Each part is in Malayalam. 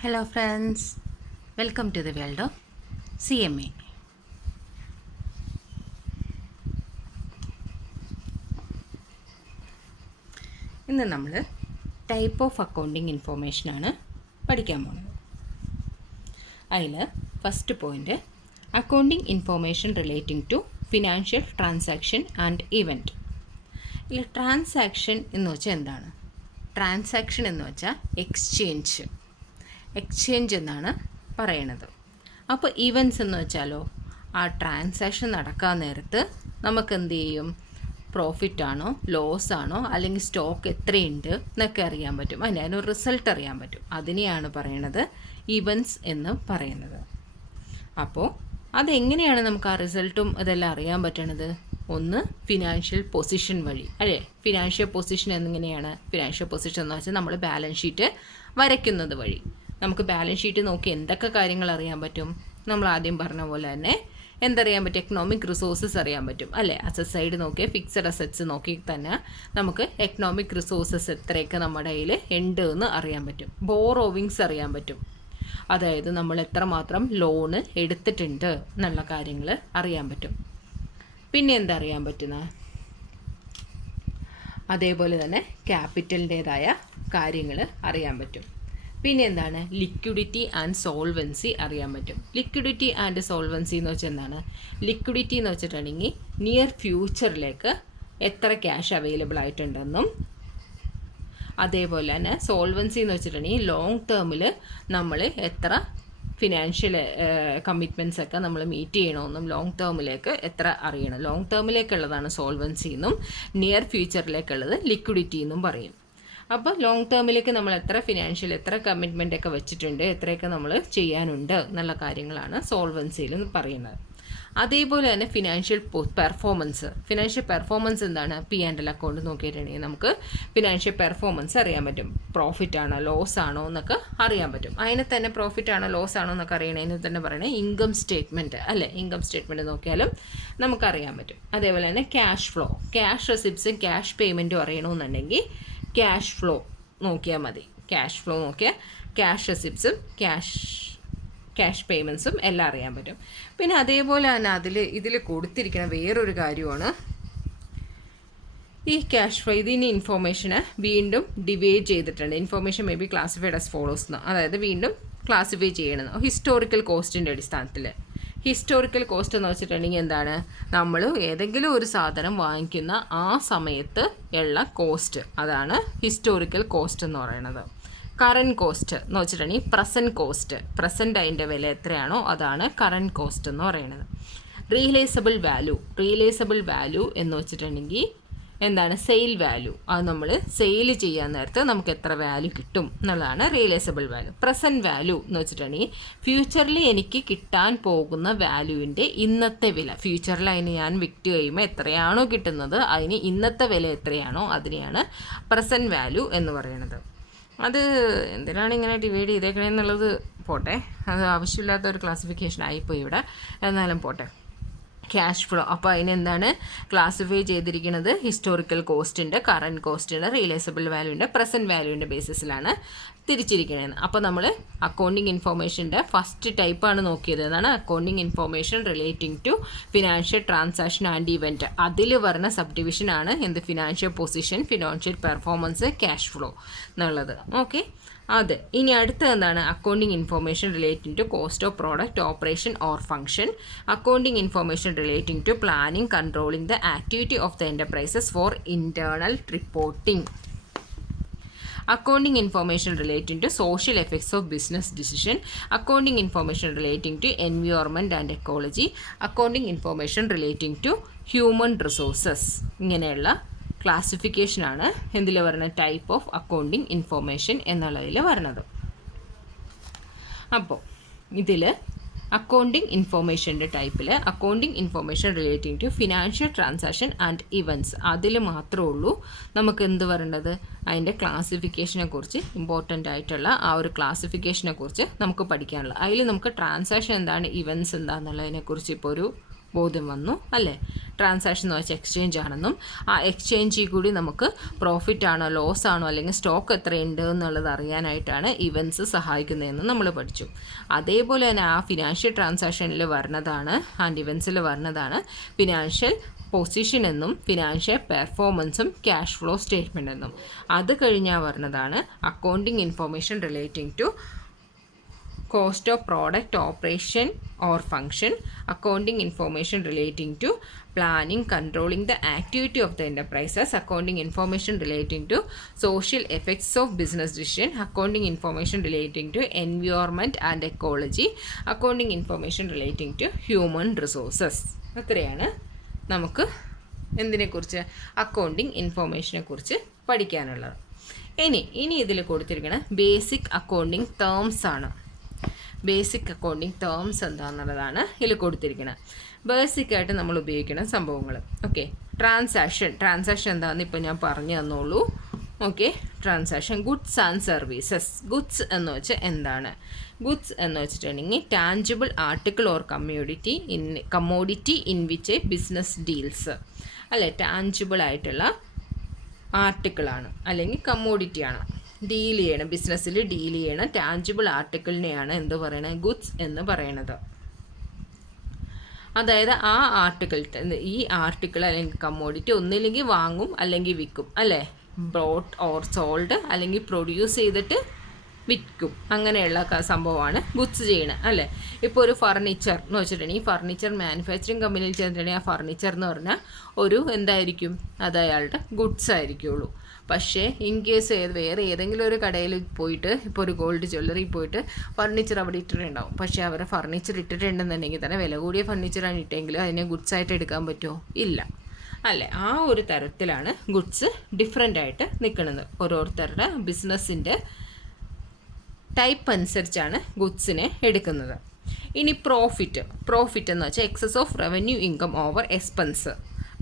Hello friends, welcome to the world of CMA. ഇന്ന് നമ്മൾ ടൈപ്പ് ഓഫ് അക്കൗണ്ടിങ് ഇൻഫോർമേഷനാണ് പഠിക്കാൻ പോകുന്നത്. അതിൽ first point accounting information relating to financial transaction and event. ഇതിൽ ട്രാൻസാക്ഷൻ എന്ന് വെച്ചാൽ എന്താണ്? ട്രാൻസാക്ഷൻ എന്ന് വെച്ചാൽ എക്സ്ചേഞ്ച് എന്നാണ് പറയണത്. അപ്പോൾ ഇവൻറ്റ്സ് എന്ന് വെച്ചാലോ, ആ ട്രാൻസാക്ഷൻ നടക്കാൻ നേരത്ത് നമുക്ക് എന്ത് ചെയ്യും? പ്രോഫിറ്റ് ആണോ ലോസ് ആണോ അല്ലെങ്കിൽ സ്റ്റോക്ക് എത്രയുണ്ട് എന്നൊക്കെ അറിയാൻ പറ്റും. അതിന് റിസൾട്ട് അറിയാൻ പറ്റും. അതിനെയാണ് പറയണത് ഇവൻറ്റ്സ് എന്ന് പറയുന്നത്. അപ്പോൾ അതെങ്ങനെയാണ് നമുക്ക് ആ റിസൾട്ടും ഇതെല്ലാം അറിയാൻ പറ്റണത്? ഒന്ന് ഫിനാൻഷ്യൽ പൊസിഷൻ വഴി, അല്ലേ? ഫിനാൻഷ്യൽ പൊസിഷൻ എങ്ങനെയാണ്? ഫിനാൻഷ്യൽ പൊസിഷൻ എന്ന് വെച്ചാൽ നമ്മൾ ബാലൻസ് ഷീറ്റ് വരയ്ക്കുന്നത് വഴി നമുക്ക് ബാലൻസ് ഷീറ്റ് നോക്കി എന്തൊക്കെ കാര്യങ്ങൾ അറിയാൻ പറ്റും? നമ്മൾ ആദ്യം പറഞ്ഞ പോലെ തന്നെ എന്തറിയാൻ പറ്റും? എക്കണോമിക് റിസോഴ്സസ് അറിയാൻ പറ്റും, അല്ലേ? അസറ്റ് സൈഡ് നോക്കിയാൽ ഫിക്സഡ് അസറ്റ്സ് നോക്കി തന്നെ നമുക്ക് എക്കണോമിക് റിസോഴ്സസ് എത്രയൊക്കെ നമ്മുടെ കയ്യിൽ ഉണ്ട് എന്ന് അറിയാൻ പറ്റും. ബോറോവിങ്സ് അറിയാൻ പറ്റും, അതായത് നമ്മൾ എത്രമാത്രം ലോണ് എടുത്തിട്ടുണ്ട് എന്നുള്ള കാര്യങ്ങൾ അറിയാൻ പറ്റും. പിന്നെ എന്താ അറിയാൻ പറ്റുന്നത്? അതേപോലെ തന്നെ ക്യാപിറ്റലിൻ്റേതായ കാര്യങ്ങൾ അറിയാൻ പറ്റും. പിന്നെ എന്താണ്? ലിക്വിഡിറ്റി ആൻഡ് സോൾവൻസി അറിയാൻ പറ്റും. ലിക്വിഡിറ്റി ആൻഡ് സോൾവൻസി എന്ന് വെച്ചാൽ എന്താണ്? ലിക്വിഡിറ്റി എന്ന് വെച്ചിട്ടുണ്ടെങ്കിൽ നിയർ ഫ്യൂച്ചറിലേക്ക് എത്ര ക്യാഷ് അവൈലബിൾ ആയിട്ടുണ്ടെന്നും, അതേപോലെ തന്നെ സോൾവൻസി എന്ന് വെച്ചിട്ടുണ്ടെങ്കിൽ ലോങ് ടേമിൽ നമ്മൾ എത്ര ഫിനാൻഷ്യൽ കമ്മിറ്റ്മെൻറ്റ്സ് ഒക്കെ നമ്മൾ മീറ്റ് ചെയ്യണമെന്നും ലോങ് ടേമിലേക്ക് എത്ര അറിയണം. ലോങ് ടേമിലേക്കുള്ളതാണ് സോൾവൻസി എന്നും നിയർ ഫ്യൂച്ചറിലേക്കുള്ളത് ലിക്വിഡിറ്റി എന്നും പറയും. അപ്പോൾ ലോങ് ടേമിലേക്ക് നമ്മൾ എത്ര കമ്മിറ്റ്മെൻ്റ് ഒക്കെ വെച്ചിട്ടുണ്ട്, എത്രയൊക്കെ നമ്മൾ ചെയ്യാനുണ്ട് എന്നുള്ള കാര്യങ്ങളാണ് സോൾവൻസിയിൽ പറയുന്നത്. അതേപോലെ തന്നെ ഫിനാൻഷ്യൽ പെർഫോമൻസ് എന്താണ്? P&L അക്കൗണ്ട് നോക്കിയിട്ടുണ്ടെങ്കിൽ നമുക്ക് ഫിനാൻഷ്യൽ പെർഫോമൻസ് അറിയാൻ പറ്റും. പ്രോഫിറ്റ് ആണോ ലോസ് ആണോ എന്നൊക്കെ അറിയാൻ പറ്റും. അതിനെ തന്നെ പ്രോഫിറ്റ് ആണോ ലോസ് ആണോ എന്നൊക്കെ അറിയണതിന് തന്നെ പറയണേ ഇൻകം സ്റ്റേറ്റ്മെൻറ്റ്, അല്ലേ? ഇൻകം സ്റ്റേറ്റ്മെൻറ്റ് നോക്കിയാലും നമുക്കറിയാൻ പറ്റും. അതേപോലെ തന്നെ ക്യാഷ് റെസിപ്റ്റ്സും ക്യാഷ് പേയ്മെൻറ്റും അറിയണമെന്നുണ്ടെങ്കിൽ ക്യാഷ് ഫ്ലോ നോക്കിയാൽ മതി. ക്യാഷ് ഫ്ലോ നോക്കിയാൽ ക്യാഷ് റെസിപ്റ്റ്സും ക്യാഷ് പേയ്മെൻറ്റ്സും എല്ലാം അറിയാൻ പറ്റും. പിന്നെ അതേപോലെ തന്നെ ഇതിൽ കൊടുത്തിരിക്കുന്ന വേറൊരു കാര്യമാണ് ഈ ക്യാഷ് ഫ്ലോ. ഇതിന് ഇൻഫോർമേഷന് വീണ്ടും ഡിവൈഡ് ചെയ്തിട്ടുണ്ട്. Information may be classified as follows എന്ന്, അതായത് വീണ്ടും ക്ലാസിഫൈ ചെയ്യണം ഹിസ്റ്റോറിക്കൽ കോസ്റ്റിൻ്റെ അടിസ്ഥാനത്തിൽ. ഹിസ്റ്റോറിക്കൽ കോസ്റ്റ് എന്ന് വെച്ചിട്ടുണ്ടെങ്കിൽ എന്താണ്? നമ്മൾ ഏതെങ്കിലും ഒരു സാധനം വാങ്ങിക്കുന്ന ആ സമയത്ത് ഉള്ള കോസ്റ്റ്, അതാണ് ഹിസ്റ്റോറിക്കൽ കോസ്റ്റ് എന്ന് പറയുന്നത്. കറൻറ്റ് കോസ്റ്റ് എന്ന് വെച്ചിട്ടുണ്ടെങ്കിൽ പ്രസൻറ്റ് അതിൻ്റെ വില എത്രയാണോ അതാണ് കറൻറ്റ് കോസ്റ്റ് എന്ന് പറയുന്നത്. റിയലൈസബിൾ വാല്യൂ എന്ന് വെച്ചിട്ടുണ്ടെങ്കിൽ എന്താണ്? Sale value. അത് നമ്മൾ സെയിൽ ചെയ്യാൻ നേരത്ത് നമുക്ക് എത്ര വാല്യൂ കിട്ടും എന്നുള്ളതാണ് റിയലൈസബിൾ വാല്യൂ. പ്രസൻറ്റ് വാല്യൂ എന്ന് വെച്ചിട്ടുണ്ടെങ്കിൽ ഫ്യൂച്ചറിൽ എനിക്ക് കിട്ടാൻ പോകുന്ന വാല്യൂവിൻ്റെ ഇന്നത്തെ വില. ഫ്യൂച്ചറിൽ അതിന് ഞാൻ വിറ്റ് കഴിയുമ്പോൾ എത്രയാണോ കിട്ടുന്നത് അതിന് ഇന്നത്തെ വില എത്രയാണോ അതിനെയാണ് പ്രസൻറ്റ് വാല്യൂ എന്ന് പറയുന്നത്. അത് എന്തിനാണ് ഇങ്ങനെ ഡിവൈഡ് ചെയ്തേക്കണേന്നുള്ളത് പോട്ടെ, അത് ആവശ്യമില്ലാത്ത ഒരു ക്ലാസിഫിക്കേഷൻ ആയിപ്പോയി ഇവിടെ, എന്നാലും പോട്ടെ. ക്യാഷ് ഫ്ലോ, അപ്പോൾ അതിനെന്താണ് ക്ലാസിഫൈ ചെയ്തിരിക്കുന്നത്? ഹിസ്റ്റോറിക്കൽ കോസ്റ്റിൻ്റെ, കറൻറ്റ് കോസ്റ്റിൻ്റെ, റിയലൈസബിൾ വാല്യൂൻ്റെ, പ്രസൻറ്റ് വാല്യൂവിൻ്റെ ബേസിസിലാണ് തിരിച്ചിരിക്കുന്നത്. അപ്പോൾ നമ്മൾ അക്കൗണ്ടിങ് ഇൻഫോർമേഷൻ്റെ ഫസ്റ്റ് ടൈപ്പാണ് നോക്കിയത്. എന്നാണ് accounting information relating to financial transaction and event. അതിൽ വരുന്ന സബ് ഡിവിഷനാണ് എന്ത്? Financial position, financial performance, cash flow എന്നുള്ളത്. ഓക്കെ, അത് ഇനി അടുത്ത എന്താണ്? Accounting information relating to cost of product, operation or function. Accounting information relating to planning, controlling the activity of the enterprises for internal reporting. Accounting information relating to social effects of business decision. Accounting information relating to environment and ecology. Accounting information relating to human resources. ഇങ്ങനെയുള്ള ക്ലാസിഫിക്കേഷനാണ് എന്തിൽ വരുന്നത്? ടൈപ്പ് ഓഫ് അക്കൗണ്ടിങ് ഇൻഫോർമേഷൻ എന്നുള്ളതിൽ വരുന്നത്. അപ്പോൾ ഇതിൽ അക്കൗണ്ടിങ് ഇൻഫോർമേഷൻ്റെ ടൈപ്പിൽ accounting information relating to financial transaction and events, അതിൽ മാത്രമേ ഉള്ളൂ നമുക്ക് എന്ത് പറയേണ്ടത്? അതിൻ്റെ ക്ലാസിഫിക്കേഷനെ കുറിച്ച്, ഇമ്പോർട്ടൻ്റ് ആയിട്ടുള്ള ആ ഒരു ക്ലാസിഫിക്കേഷനെ കുറിച്ച് നമുക്ക് പഠിക്കാനുള്ളത്. അതിൽ നമുക്ക് ട്രാൻസാക്ഷൻ എന്താണ്, ഇവൻറ്റ്സ് എന്താണെന്നുള്ളതിനെക്കുറിച്ച് ഇപ്പോൾ ഒരു ബോധ്യം വന്നു അല്ലേ. ട്രാൻസാക്ഷൻ എന്ന് വെച്ചാൽ എക്സ്ചേഞ്ച് ആണെന്നും ആ എക്സ്ചേഞ്ചിൽ കൂടി നമുക്ക് പ്രോഫിറ്റ് ആണോ ലോസ് ആണോ അല്ലെങ്കിൽ സ്റ്റോക്ക് എത്രയുണ്ട് എന്നുള്ളത് അറിയാനായിട്ടാണ് ഇവൻറ്റ്സ് സഹായിക്കുന്നതെന്ന് നമ്മൾ പഠിച്ചു. അതേപോലെ തന്നെ ആ ഫിനാൻഷ്യൽ ട്രാൻസാക്ഷനിൽ വരുന്നതാണ് ആൻഡ് ഇവൻറ്റ്സിൽ വരുന്നതാണ് ഫിനാൻഷ്യൽ പൊസിഷൻ എന്നും ഫിനാൻഷ്യൽ പെർഫോമൻസും ക്യാഷ് ഫ്ലോ സ്റ്റേറ്റ്മെൻ്റ് എന്നും. അത് കഴിഞ്ഞാൽ വരുന്നതാണ് accounting information relating to cost of product, operation or function, accounting information relating to planning, controlling the activity of the enterprises, accounting information relating to social effects of business decision, accounting information relating to environment and ecology, accounting information relating to human resources. അത്രയാണ് നമുക്ക് എന്തിനെക്കുറിച്ച് അക്കൗണ്ടിങ് ഇൻഫോർമേഷനെ കുറിച്ച് പഠിക്കാനുള്ളത്. ഇനി ഇതിൽ കൊടുത്തിരിക്കുന്ന ബേസിക് അക്കൗണ്ടിങ് ടേംസ് ആണ്. ബേസിക് അക്കൗണ്ടിങ് ടേംസ് എന്താണെന്നുള്ളതാണ് ഇതിൽ കൊടുത്തിരിക്കുന്നത്. ബേസിക്കായിട്ട് നമ്മൾ ഉപയോഗിക്കുന്ന സംഭവങ്ങൾ. ഓക്കെ, ട്രാൻസാക്ഷൻ എന്താണെന്ന് ഇപ്പോൾ ഞാൻ പറഞ്ഞു തന്നോളൂ. Okay, transaction goods and services. Goods എന്ന് വെച്ചാൽ എന്താണ്? ഗുഡ്സ് എന്ന് വെച്ചിട്ടുണ്ടെങ്കിൽ tangible article or commodity in which a business deals അല്ലേ. ടാഞ്ചിബിൾ ആയിട്ടുള്ള ആർട്ടിക്കിളാണ് അല്ലെങ്കിൽ കമ്മോഡിറ്റിയാണ്. ഡീൽ ചെയ്യണം, ബിസിനസ്സിൽ ഡീൽ ചെയ്യണം ടാഞ്ചിബിൾ ആർട്ടിക്കിളിനെയാണ് എന്ത് പറയണത്? ഗുഡ്സ് എന്ന് പറയണത്. അതായത് ആ ഈ ആർട്ടിക്കിൾ അല്ലെങ്കിൽ കമ്മോഡിറ്റി ഒന്നില്ലെങ്കിൽ വാങ്ങും അല്ലെങ്കിൽ വിൽക്കും അല്ലേ. ബ്രോട്ട് ഓർ സോൾഡ് അല്ലെങ്കിൽ പ്രൊഡ്യൂസ് ചെയ്തിട്ട് വിൽക്കും, അങ്ങനെയുള്ള സംഭവമാണ് ഗുഡ്സ് ചെയ്യണത് അല്ലേ. ഇപ്പോൾ ഒരു ഫർണിച്ചർ എന്ന് വെച്ചിട്ടുണ്ടെങ്കിൽ ഫർണിച്ചർ മാനുഫാക്ചറിങ് കമ്പനിയിൽ ചെന്നിട്ടുണ്ടെങ്കിൽ ആ ഫർണിച്ചർ എന്ന് പറഞ്ഞാൽ ഒരു എന്തായിരിക്കും? അത് അയാളുടെ ഗുഡ്സ് ആയിരിക്കുള്ളൂ. പക്ഷേ ഇൻ കേസ് വേറെ ഏതെങ്കിലും ഒരു കടയിൽ പോയിട്ട് ഇപ്പോൾ ഒരു ഗോൾഡ് ജ്വല്ലറി പോയിട്ട് ഫർണിച്ചർ അവിടെ ഇട്ടിട്ടുണ്ടാവും. പക്ഷേ അവരെ ഫർണിച്ചർ ഇട്ടിട്ടുണ്ടെന്നുണ്ടെങ്കിൽ തന്നെ വില കൂടിയ ഫർണിച്ചറാണ് ഇട്ടെങ്കിൽ അതിനെ ഗുഡ്സ് ആയിട്ട് എടുക്കാൻ പറ്റുമോ? ഇല്ല അല്ലേ. ആ ഒരു തരത്തിലാണ് ഗുഡ്സ് ഡിഫറെൻ്റ് ആയിട്ട് നിൽക്കുന്നത്. ഓരോരുത്തരുടെ ബിസിനസ്സിൻ്റെ ടൈപ്പ് അനുസരിച്ചാണ് ഗുഡ്സിനെ എടുക്കുന്നത്. ഇനി പ്രോഫിറ്റ് എന്ന് വെച്ചാൽ excess of revenue income over expense.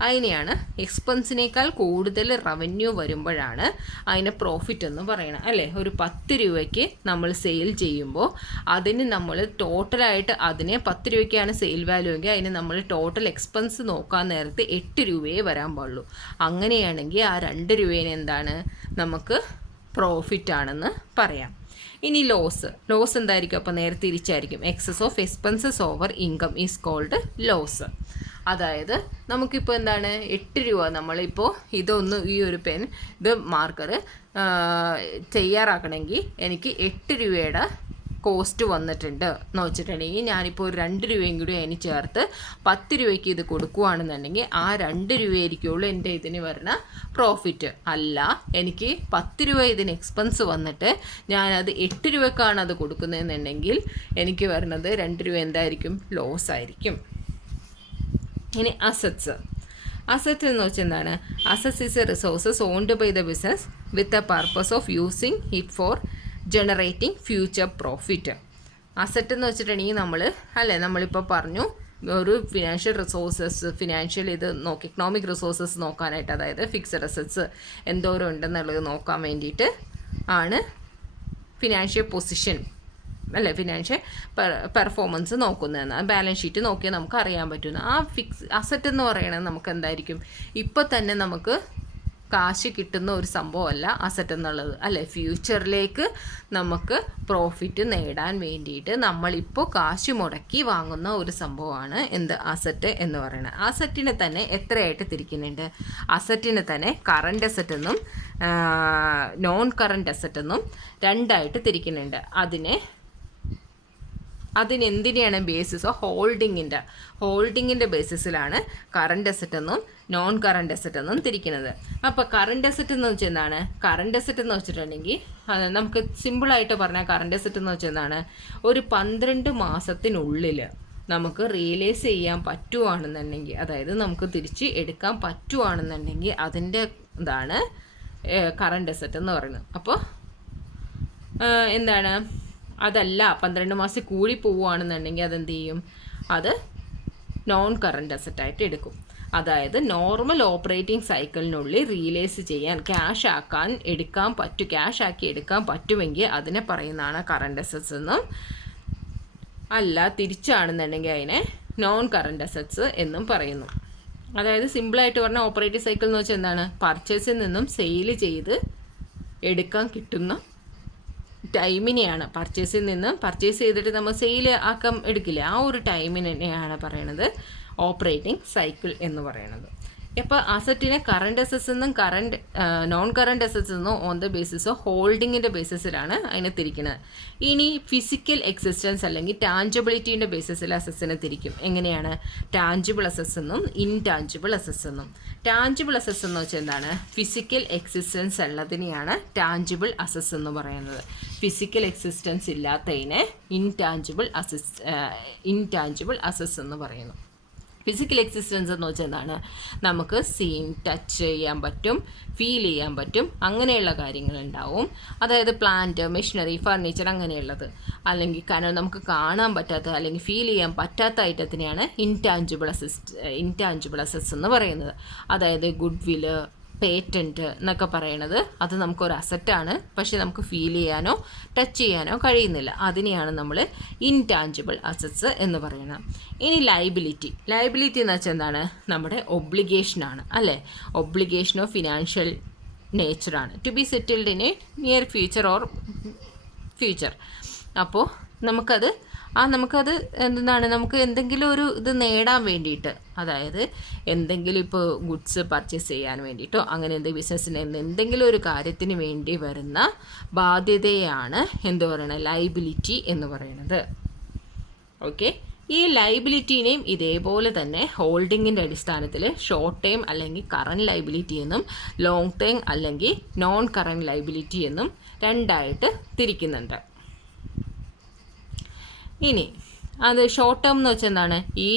അതിനെയാണ് എക്സ്പെൻസിനേക്കാൾ കൂടുതൽ റവന്യൂ വരുമ്പോഴാണ് അതിനെ പ്രോഫിറ്റ് എന്ന് പറയണം അല്ലേ. ഒരു 10 രൂപയ്ക്ക് നമ്മൾ സെയിൽ ചെയ്യുമ്പോൾ അതിന് നമ്മൾ ടോട്ടലായിട്ട് അതിനെ 10 രൂപയ്ക്കാണ് സെയിൽ വാല്യൂ എങ്കിൽ അതിന് നമ്മൾ ടോട്ടൽ എക്സ്പെൻസ് നോക്കാൻ നേരത്ത് 8 രൂപയെ വരാൻ പാടുള്ളൂ. അങ്ങനെയാണെങ്കിൽ ആ 2 രൂപേനെ എന്താണ് നമുക്ക് പ്രോഫിറ്റ് ആണെന്ന് പറയാം. ഇനി ലോസ് എന്തായിരിക്കും? അപ്പോൾ നേരെ തിരിച്ചായിരിക്കും. Excess of expenses over income is called loss. അതായത് നമുക്കിപ്പോൾ എന്താണ് 8 രൂപ നമ്മളിപ്പോൾ ഈ ഒരു പെൻ മാർക്കർ തയ്യാറാക്കണമെങ്കിൽ എനിക്ക് 8 രൂപയുടെ കോസ്റ്റ് വന്നിട്ടുണ്ട് എന്ന് വെച്ചിട്ടുണ്ടെങ്കിൽ ഞാനിപ്പോൾ ഒരു 2 രൂപയും കൂടി അതിന് ചേർത്ത് 10 രൂപയ്ക്ക് ഇത് കൊടുക്കുകയാണെന്നുണ്ടെങ്കിൽ ആ 2 രൂപയായിരിക്കുള്ളൂ എൻ്റെ ഇതിന് വരുന്ന പ്രോഫിറ്റ്. അല്ല, എനിക്ക് 10 രൂപ ഇതിന് എക്സ്പെൻസ് വന്നിട്ട് ഞാനത് 8 രൂപക്കാണ് അത് കൊടുക്കുന്നതെന്നുണ്ടെങ്കിൽ എനിക്ക് വരുന്നത് 2 രൂപ എന്തായിരിക്കും? ലോസ് ആയിരിക്കും. ഇനി അസറ്റ് എന്ന് വെച്ചാൽ എന്താണ്? Asset is a resources owned by the business with a purpose of using it for generating future profit. Asset എന്ന് വെച്ചിട്ടുണ്ടെങ്കിൽ നമ്മളിപ്പോൾ പറഞ്ഞു ഒരു ഫിനാൻഷ്യൽ എക്കണോമിക് റിസോഴ്സസ് നോക്കാനായിട്ട്, അതായത് ഫിക്സഡ് അസറ്റ്സ് എന്തോരം ഉണ്ടെന്നുള്ളത് നോക്കാൻ വേണ്ടിയിട്ട് ആണ് ഫിനാൻഷ്യൽ പൊസിഷൻ അല്ലേ, ഫിനാൻഷ്യൽ പെർഫോമൻസ് നോക്കുന്നതെന്ന്. ബാലൻസ് ഷീറ്റ് നോക്കിയാൽ നമുക്ക് അറിയാൻ പറ്റുന്നു. ആ അസറ്റ് എന്ന് പറയുന്നത് നമുക്ക് എന്തായിരിക്കും? ഇപ്പോൾ തന്നെ നമുക്ക് കാശ് കിട്ടുന്ന ഒരു സംഭവമല്ല അസറ്റ് എന്നുള്ളത് അല്ലേ. ഫ്യൂച്ചറിലേക്ക് നമുക്ക് പ്രോഫിറ്റ് നേടാൻ വേണ്ടിയിട്ട് നമ്മളിപ്പോൾ കാശ് മുടക്കി വാങ്ങുന്ന ഒരു സംഭവമാണ് അസറ്റ് എന്ന് പറയുന്നത്. അസറ്റിനെ തന്നെ എത്രയായിട്ട് തിരിക്കുന്നുണ്ട്? അസറ്റിനെ തന്നെ കറണ്ട് അസറ്റ് എന്നും നോൺ കറണ്ട് അസറ്റ് എന്നും 2ആയിട്ട് തിരിക്കുന്നുണ്ട്. അതിനെന്തിനെയാണ് ബേസിസ്? ഹോൾഡിങ്ങിൻ്റെ ബേസിസിലാണ് കറണ്ട് അസറ്റ് എന്നും നോൺ കറണ്ട് അസറ്റ് എന്നും തിരിക്കുന്നത്. അപ്പോൾ കറണ്ട് അസറ്റ് എന്ന് വെച്ചാൽ എന്താണ്? കറണ്ട് അസറ്റ് എന്ന് വെച്ചിട്ടുണ്ടെങ്കിൽ നമുക്ക് സിമ്പിളായിട്ട് പറഞ്ഞാൽ കറണ്ട് അസറ്റ് എന്ന് വെച്ചാൽ എന്താണ്? ഒരു 12 മാസത്തിനുള്ളിൽ നമുക്ക് റിയലൈസ് ചെയ്യാൻ പറ്റുവാണെന്നുണ്ടെങ്കിൽ, അതായത് നമുക്ക് തിരിച്ച് എടുക്കാൻ പറ്റുവാണെന്നുണ്ടെങ്കിൽ അതിൻ്റെ ഇതാണ് കറണ്ട് അസറ്റ് എന്ന് പറയുന്നത്. അപ്പോൾ എന്താണ്? അതല്ല 12 മാസം കൂടി പോവുകയാണെന്നുണ്ടെങ്കിൽ അതെന്ത് ചെയ്യും? അത് നോൺ കറണ്ട് അസറ്റായിട്ട് എടുക്കും. അതായത് നോർമൽ ഓപ്പറേറ്റിംഗ് സൈക്കിളിനുള്ളിൽ റിയലൈസ് ചെയ്യാൻ ക്യാഷ് ആക്കി എടുക്കാൻ പറ്റുമെങ്കിൽ അതിനെ പറയുന്നതാണ് കറണ്ട് അസറ്റ്സ് എന്നും. അല്ല തിരിച്ചാണെന്നുണ്ടെങ്കിൽ അതിനെ നോൺ കറണ്ട് അസറ്റ്സ് എന്നും പറയുന്നു. അതായത് സിമ്പിളായിട്ട് പറഞ്ഞാൽ ഓപ്പറേറ്റിംഗ് സൈക്കിൾ എന്ന് വെച്ചാൽ എന്താണ്, പർച്ചേസിൽ നിന്നും സെയിൽ ചെയ്ത് എടുക്കാൻ കിട്ടുന്ന ടൈമിനെയാണ്, പർച്ചേസിൽ നിന്ന് പർച്ചേസ് ചെയ്തിട്ട് നമ്മൾ സെയിൽ ആക്കാൻ എടുക്കില്ല, ആ ഒരു ടൈമിനെയാണ് പറയണത് ഓപ്പറേറ്റിംഗ് സൈക്കിൾ എന്ന് പറയുന്നത്. അപ്പോൾ അസറ്റിനെ കറണ്ട് അസറ്റ്സ് എന്നും നോൺ കറണ്ട് അസറ്റ്സ് എന്നും ഓൺ ദ ബേസിസ് ഓഫ് ഹോൾഡിങ്ങിൻ്റെ ബേസിസിലാണ് അതിനെ തിരിക്കുന്നത്. ഇനി ഫിസിക്കൽ എക്സിസ്റ്റൻസ് അല്ലെങ്കിൽ ടാഞ്ചിബിലിറ്റീൻ്റെ ബേസിസിൽ അസറ്റ്സിനെ തിരിക്കും. എങ്ങനെയാണ്? ടാഞ്ചിബിൾ അസറ്റ്സ് എന്നും ഇൻടാഞ്ചിബിൾ അസറ്റ്സ് എന്നും. ടാഞ്ചിബിൾ അസറ്റ്സ് എന്ന് വെച്ചാൽ എന്താണ്? ഫിസിക്കൽ എക്സിസ്റ്റൻസ് ഉള്ളതിനെയാണ് ടാഞ്ചിബിൾ അസറ്റ്സ് എന്ന് പറയുന്നത്. ഫിസിക്കൽ എക്സിസ്റ്റൻസ് ഇല്ലാത്തതിനെ ഇൻടാഞ്ചിബിൾ അസറ്റ്സ് എന്ന് പറയുന്നു. ഫിസിക്കൽ എക്സിസ്റ്റൻസ് എന്ന് വെച്ചാൽ എന്താണ്? നമുക്ക് സീൻ, ടച്ച് ചെയ്യാൻ പറ്റും, ഫീൽ ചെയ്യാൻ പറ്റും, അങ്ങനെയുള്ള കാര്യങ്ങളുണ്ടാവും. അതായത് പ്ലാന്റ്, മെഷീനറി, ഫർണിച്ചർ അങ്ങനെയുള്ളത്. അല്ലെങ്കിൽ നമുക്ക് കാണാൻ പറ്റാത്ത അല്ലെങ്കിൽ ഫീൽ ചെയ്യാൻ പറ്റാത്ത ഐറ്റത്തിനെയാണ് ഇൻടാഞ്ചിബിൾ അസറ്റ്സ് എന്ന് പറയുന്നത്. അതായത് ഗുഡ് വില്ല്, പേറ്റൻറ്റ് എന്നൊക്കെ പറയണത് അത് നമുക്കൊരു അസറ്റാണ്, പക്ഷെ നമുക്ക് ഫീൽ ചെയ്യാനോ ടച്ച് ചെയ്യാനോ കഴിയുന്നില്ല. അതിനെയാണ് നമ്മൾ ഇൻടാഞ്ചിബിൾ അസറ്റ്സ് എന്ന് പറയുന്നത്. ഇനി ലയബിലിറ്റി എന്ന് വെച്ചാൽ എന്താണ്? നമ്മുടെ ഒബ്ലിഗേഷനാണ്, അല്ലേ? ഒബ്ലിഗേഷൻ ഓഫ് ഫിനാൻഷ്യൽ നേച്ചറാണ്, to be settled in a near future or future. അപ്പോൾ നമുക്കത് എന്താണ്, നമുക്ക് എന്തെങ്കിലും ഒരു ഇത് നേടാൻ വേണ്ടിയിട്ട്, അതായത് എന്തെങ്കിലും ഇപ്പോൾ ഗുഡ്സ് പർച്ചേസ് ചെയ്യാൻ വേണ്ടിയിട്ടോ അങ്ങനെ എന്തെങ്കിലും ബിസിനസ്സിന് എന്തെങ്കിലും ഒരു കാര്യത്തിന് വേണ്ടി വരുന്ന ബാധ്യതയാണ് എന്ത് പറയണത്? ലയബിലിറ്റി എന്ന് പറയുന്നത്. ഓക്കെ, ഈ ലയബിലിറ്റീനെയും ഇതേപോലെ തന്നെ ഹോൾഡിങ്ങിൻ്റെ അടിസ്ഥാനത്തിൽ ഷോർട്ട് ടൈം അല്ലെങ്കിൽ കറണ്ട് ലയബിലിറ്റി എന്നും ലോങ് ടൈം അല്ലെങ്കിൽ നോൺ കറണ്ട് ലയബിലിറ്റി എന്നും രണ്ടായിട്ട് തിരിക്കുന്നുണ്ട്. ഇനി അത് ഷോർട്ട് ടേം എന്ന് വെച്ചാൽ എന്താണ്? ഈ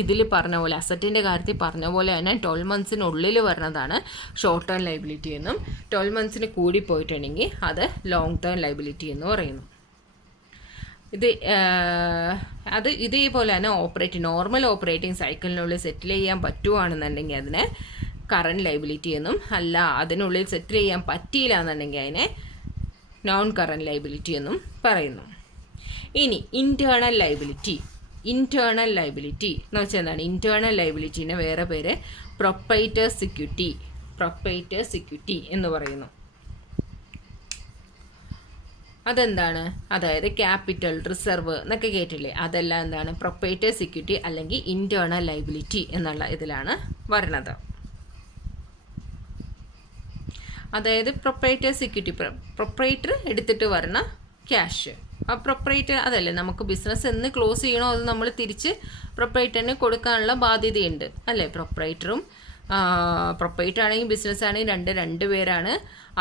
ഇതിൽ പറഞ്ഞ പോലെ അസറ്റിൻ്റെ കാര്യത്തിൽ പറഞ്ഞ പോലെ തന്നെ 12 monthsനുള്ളിൽ വരുന്നതാണ് ഷോർട്ട് ടേം ലയബിലിറ്റി എന്നും, 12 monthsന് കൂടി പോയിട്ടുണ്ടെങ്കിൽ അത് ലോങ് ടേം ലയബിലിറ്റി എന്ന് പറയുന്നു. അത് ഇതേപോലെ തന്നെ നോർമൽ ഓപ്പറേറ്റിംഗ് സൈക്കിളിനുള്ളിൽ സെറ്റിൽ ചെയ്യാൻ പറ്റുവാണെന്നുണ്ടെങ്കിൽ അതിനെ കറണ്ട് ലയബിലിറ്റി എന്നും, അല്ല അതിനുള്ളിൽ സെറ്റിൽ ചെയ്യാൻ പറ്റിയില്ല എന്നുണ്ടെങ്കിൽ അതിനെ നോൺ കറണ്ട് ലയബിലിറ്റി എന്നും പറയുന്നു. ഇനി ഇന്റേണൽ ലയബിലിറ്റി എന്ന് വെച്ചാൽ എന്താണ്? ഇന്റേണൽ ലയബിലിറ്റീൻ്റെ വേറെ പേര് പ്രൊപ്പറേറ്റേഴ്സ് ഇക്വിറ്റി എന്ന് പറയുന്നു. അതെന്താണ്? അതായത് ക്യാപിറ്റൽ, റിസർവ് എന്നൊക്കെ കേട്ടില്ലേ? അതെല്ലാം എന്താണ്? പ്രൊപ്പറേറ്റേഴ്സ് ഇക്വിറ്റി അല്ലെങ്കിൽ ഇന്റേണൽ ലയബിലിറ്റി എന്നുള്ള ഇതിലാണ് വരുന്നത്. അതായത് പ്രൊപ്പറേറ്റേഴ്സ് ഇക്വിറ്റി, പ്രൊപ്പറേറ്റർ എടുത്തിട്ട് വരുന്ന ക്യാഷ്. ആ പ്രൊപ്പറേറ്റർ അതല്ലേ, നമുക്ക് ബിസിനസ് എന്ന് ക്ലോസ് ചെയ്യണോ അത് നമ്മൾ തിരിച്ച് പ്രൊപ്പറേറ്ററിന് കൊടുക്കാനുള്ള ബാധ്യതയുണ്ട്, അല്ലേ? പ്രൊപ്പറേറ്റർ ആണെങ്കിൽ ബിസിനസ് ആണെങ്കിൽ രണ്ട് പേരാണ്.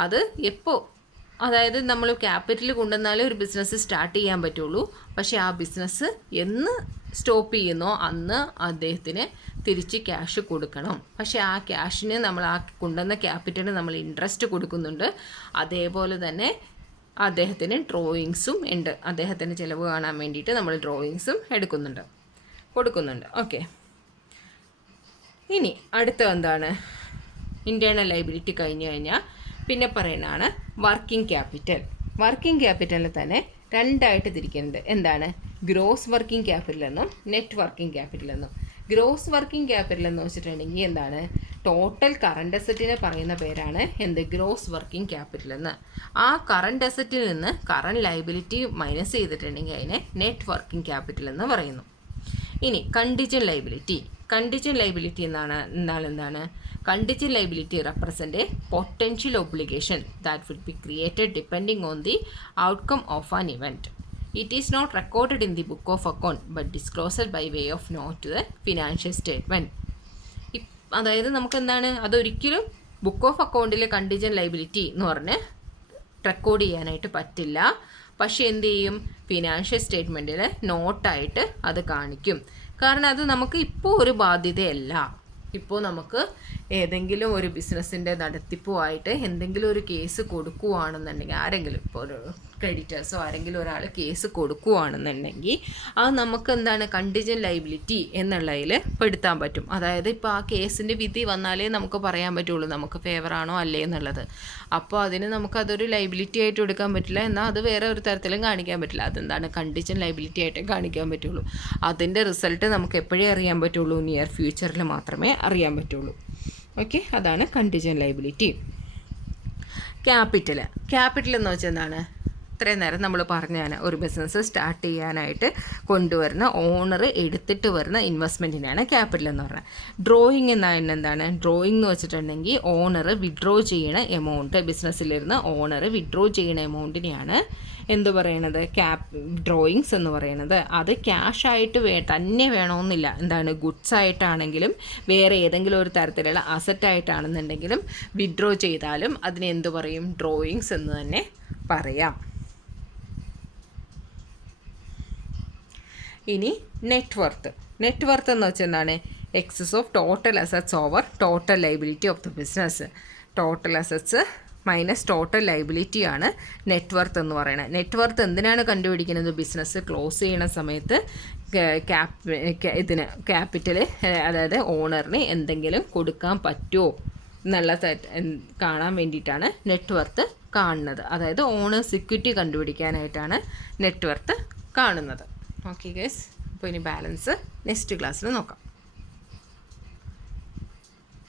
അത് എപ്പോൾ, അതായത് നമ്മൾ ക്യാപിറ്റൽ കൊണ്ടുവന്നാലേ ഒരു ബിസിനസ് സ്റ്റാർട്ട് ചെയ്യാൻ പറ്റുള്ളൂ. പക്ഷേ ആ ബിസിനസ് എന്ന് സ്റ്റോപ്പ് ചെയ്യുന്നോ അന്ന് അദ്ദേഹത്തിന് തിരിച്ച് ക്യാഷ് കൊടുക്കണം. പക്ഷേ ആ ക്യാഷിന് നമ്മൾ ആ കൊണ്ടുവന്ന ക്യാപിറ്റലിന് നമ്മൾ ഇൻട്രസ്റ്റ് കൊടുക്കുന്നുണ്ട്. അതേപോലെ തന്നെ അദ്ദേഹത്തിന് ഡ്രോയിങ്സും ഉണ്ട്, അദ്ദേഹത്തിന് ചിലവ് കാണാൻ വേണ്ടിയിട്ട് നമ്മൾ ഡ്രോയിങ്സും കൊടുക്കുന്നുണ്ട്. ഓക്കെ, ഇനി അടുത്ത എന്താണ്? ഇൻറ്റേർണൽ ലയബിലിറ്റി കഴിഞ്ഞ് കഴിഞ്ഞാൽ പിന്നെ പറയുന്നതാണ് വർക്കിംഗ് ക്യാപിറ്റലിൽ തന്നെ രണ്ടായിട്ട് തിരിക്കുന്നുണ്ട്. എന്താണ്? ഗ്രോസ് വർക്കിംഗ് ക്യാപിറ്റൽ എന്നും നെറ്റ് വർക്കിംഗ് ക്യാപിറ്റൽ എന്നും. ഗ്രോസ് വർക്കിംഗ് ക്യാപിറ്റൽ എന്ന് വെച്ചിട്ടുണ്ടെങ്കിൽ എന്താണ്? ടോട്ടൽ കറണ്ട് അസറ്റിനെ പറയുന്ന പേരാണ് ഗ്രോസ് വർക്കിംഗ് ക്യാപിറ്റൽ എന്ന്. ആ കറണ്ട് അസറ്റിൽ നിന്ന് കറണ്ട് ലയബിലിറ്റി മൈനസ് ചെയ്തിട്ടുണ്ടെങ്കിൽ അതിനെ നെറ്റ് വർക്കിംഗ് ക്യാപിറ്റൽ എന്ന് പറയുന്നു. ഇനി കണ്ടിജന്റ് ലയബിലിറ്റി എന്താണ്? Contingent liability represent a potential obligation that would be created depending on the outcome of an event. It is not recorded in the book of account but disclosed by way of note to the financial statement. അതായത് നമുക്ക് എന്താണ്? അതൊരിക്കലും ബുക്ക് ഓഫ് അക്കൗണ്ടിൽ കണ്ടിജന്റ് ലയബിലിറ്റി എന്ന് പറഞ്ഞ് റെക്കോർഡ് ചെയ്യാനായിട്ട് പറ്റില്ല. പക്ഷേ എന്ത് ചെയ്യും? ഫിനാൻഷ്യൽ സ്റ്റേറ്റ്മെൻറ്റിൽ നോട്ടായിട്ട് അത് കാണിക്കും. കാരണം അത് നമുക്ക് ഇപ്പോൾ ഒരു ബാധ്യതയല്ല. ഇപ്പോൾ നമുക്ക് ഏതെങ്കിലും ഒരു ബിസിനസ്സിൻ്റെ നടത്തിപ്പുമായിട്ട് എന്തെങ്കിലും ഒരു കേസ് കൊടുക്കുകയാണെന്നുണ്ടെങ്കിൽ, ആരെങ്കിലും ഇപ്പോൾ ഒരു ക്രെഡിറ്റേഴ്സോ ആരെങ്കിലും ഒരാൾ കേസ് കൊടുക്കുകയാണെന്നുണ്ടെങ്കിൽ അത് നമുക്ക് എന്താണ് കണ്ടിജൻ ലൈബിലിറ്റി എന്നുള്ളതിൽ പെടുത്താൻ പറ്റും. അതായത് ഇപ്പോൾ ആ കേസിൻ്റെ വിധി വന്നാലേ നമുക്ക് പറയാൻ പറ്റുള്ളൂ നമുക്ക് ഫേവറാണോ അല്ലേ എന്നുള്ളത്. അപ്പോൾ അതിന് നമുക്കതൊരു ലൈബിലിറ്റി ആയിട്ട് എടുക്കാൻ പറ്റില്ല, എന്നാൽ അത് വേറെ ഒരു തരത്തിലും കാണിക്കാൻ പറ്റില്ല. അതെന്താണ് കണ്ടിജൻ ലൈബിലിറ്റി ആയിട്ടേ കാണിക്കാൻ പറ്റുള്ളൂ. അതിൻ്റെ റിസൾട്ട് നമുക്ക് എപ്പോഴേ അറിയാൻ പറ്റുള്ളൂ, നിയർ ഫ്യൂച്ചറിൽ മാത്രമേ അറിയാൻ പറ്റുള്ളൂ. ഓക്കെ, അതാണ് കണ്ടിജൻ ലൈബിലിറ്റി. ക്യാപിറ്റൽ എന്ന് വെച്ചാൽ എന്താണ്? ഇത്രയും നേരം നമ്മൾ പറഞ്ഞാണ് ഒരു ബിസിനസ് സ്റ്റാർട്ട് ചെയ്യാനായിട്ട് കൊണ്ടുവരുന്ന ഓണർ എടുത്തിട്ട് വരുന്ന ഇൻവെസ്റ്റ്മെൻറ്റിനാണ് ക്യാപിറ്റൽ എന്ന് പറഞ്ഞത്. ഡ്രോയിങ് എന്താണ്? ഡ്രോയിങ് എന്ന് വെച്ചിട്ടുണ്ടെങ്കിൽ ഓണർ വിഡ്രോ ചെയ്യണ എമൗണ്ട്, ബിസിനസ്സിലിരുന്ന് ഓണർ വിഡ്രോ ചെയ്യണ എമൗണ്ടിനെയാണ് എന്ത് പറയണത്? ഡ്രോയിങ്സ് എന്ന് പറയുന്നത്. അത് ക്യാഷായിട്ട് തന്നെ വേണമെന്നില്ല. എന്താണ്? ഗുഡ്സ് ആയിട്ടാണെങ്കിലും വേറെ ഏതെങ്കിലും ഒരു തരത്തിലുള്ള അസറ്റായിട്ടാണെന്നുണ്ടെങ്കിലും വിഡ്രോ ചെയ്താലും അതിനെ എന്ത് പറയും? ഡ്രോയിങ്സ് എന്ന് തന്നെ പറയാം. ഇനി നെറ്റ്വർത്ത് എന്ന് വെച്ചാൽ എന്താണ്? Excess of total assets over total liability of the business. Total assets minus total ലൈബിലിറ്റിയാണ് നെറ്റ്വർത്ത് എന്ന് പറയുന്നത്. നെറ്റ്വർത്ത് എന്തിനാണ് കണ്ടുപിടിക്കുന്നത്? ബിസിനസ് ക്ലോസ് ചെയ്യുന്ന സമയത്ത് ക്യാപിറ്റൽ, അതായത് ഓണറിന് എന്തെങ്കിലും കൊടുക്കാൻ പറ്റുമോ എന്നുള്ള കാണാൻ വേണ്ടിയിട്ടാണ് നെറ്റ്വർത്ത് കാണുന്നത്. അതായത് ഓണേഴ്സ് ഇക്വിറ്റി കണ്ടുപിടിക്കാനായിട്ടാണ് നെറ്റ്വർത്ത് കാണുന്നത്. ഓക്കെ ഗൈസ്, അപ്പോൾ ഇനി ബാലൻസ് നെക്സ്റ്റ് ക്ലാസ്സിൽ നോക്കാം.